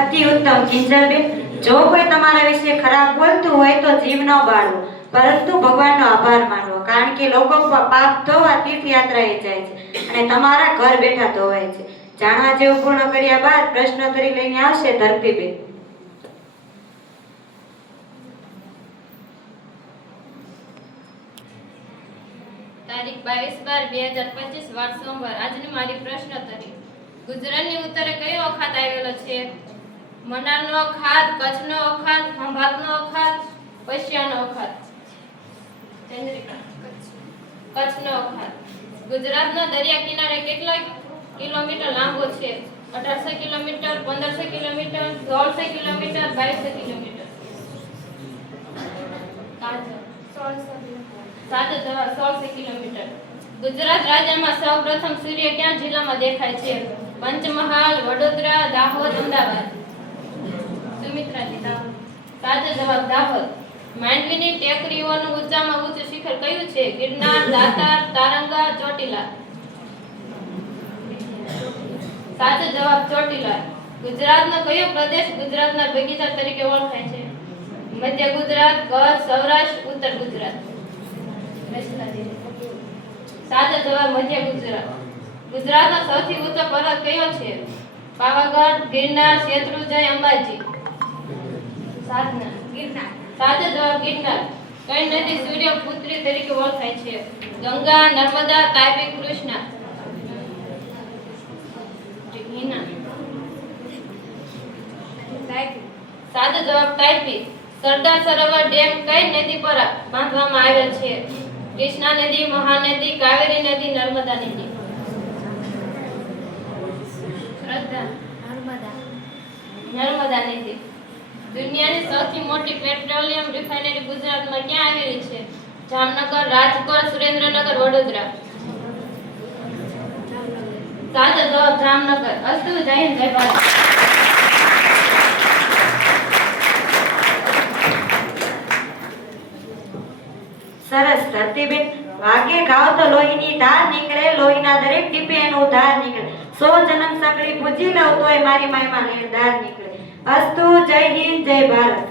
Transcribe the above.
અતિ ઉત્તમ કિંજલબેન, જો કોઈ તમારા વિશે ખરાબ બોલતું હોય તો જીવ ન બાળવો, પરંતુ ભગવાનનો આભાર માનવો, કારણ કે લોકો પાપ ધોવા તીર્થયાત્રાએ જાય છે અને તમારા ઘર બેઠા ધોવાય છે. જાણવા જેવું પૂર્ણ કર્યા બાદ પ્રશ્નોત્તરી લઈને આવશે ધરતીબેન. તારીખ 22/12/2025 વાર સોમવાર. આજની મારી પ્રશ્નોત્તરી. ગુજરાતની ઉત્તરે કયો અખાત આવેલો છે? મનારનો અખાત, કચ્છનો અખાત, ખંભાતનો અખાત, પશ્ચિમનો અખાત. કચ્છનો અખાત. ગુજરાતનો દરિયા કિનારે કેટલા કિલોમીટર લાંબો છે? 1800 કિલોમીટર, 1500 કિલોમીટર, 1600 કિલોમીટર, 2200 કિલોમીટર. સાચો જવાબ 1600 કિલોમીટર. ગુજરાત રાજ્યમાં સૌપ્રથમ સૂર્ય કયા જિલ્લામાં દેખાય છે? પંચમહાલ, વડોદરા, દાહોદ, અમદાવાદ. સુમિત્રાજી, દાહોદ. સાચો જવાબ દાહોદ. માંડવીની ટેકરીઓનું ઊંચામાં ઊંચું શિખર કયું છે? ગિરનાર, દાતાર, તારંગા, ચોટીલા. સાચો જવાબ ચોટીલા. ગુજરાતનો કયો પ્રદેશ ગુજરાતના બગીચા તરીકે ઓળખાય છે? મધ્ય ગુજરાત, કચ્છ, સૌરાષ્ટ્ર, ઉત્તર ગુજરાત. સાચો જવાબ મધ્ય ગુજરાત. ગુજરાતનો સૌથી ઊંચો પર્વત કયો છે? પાવાગઢ, ગિરનાર, શેત્રુંજય, અંબાજી. ગિરનાર. સાચો જવાબ ગિરનાર. કઈ નદી સૂર્યપુત્રી તરીકે ઓળખાય છે? ગંગા, નર્મદા, તાપી, કૃષ્ણા. સાચો જવાબ તાપી. સરદાર સરોવર ડેમ કઈ નદી પર બાંધવામાં આવેલ છે? કૃષ્ણા નદી, મહાનદી, કાવેરી નદી, નર્મદા નદી. નર્મદા નદી. દુનિયાની સૌથી મોટી પેટ્રોલિયમ રિફાઇનરી ગુજરાતમાં ક્યાં આવેલી છે? જામનગર, રાજકોટ, સુરેન્દ્રનગર, વડોદરા. સાચો જવાબ જામનગર. અસ્તુ. જય હિન્દ, જય ભારત. સરસ ધરતીબેન. વાગે ઘાવ તો લોહીની ધાર નીકળે, લોહીના દરેક ટીપે એનો ઉધાર નીકળે. 100 જન્મ સગડી પૂજી લઉં તોય મારી માયમાં લેણદાર નીકળે. અસ્તુ. જય હિન્દ, જય ભારત.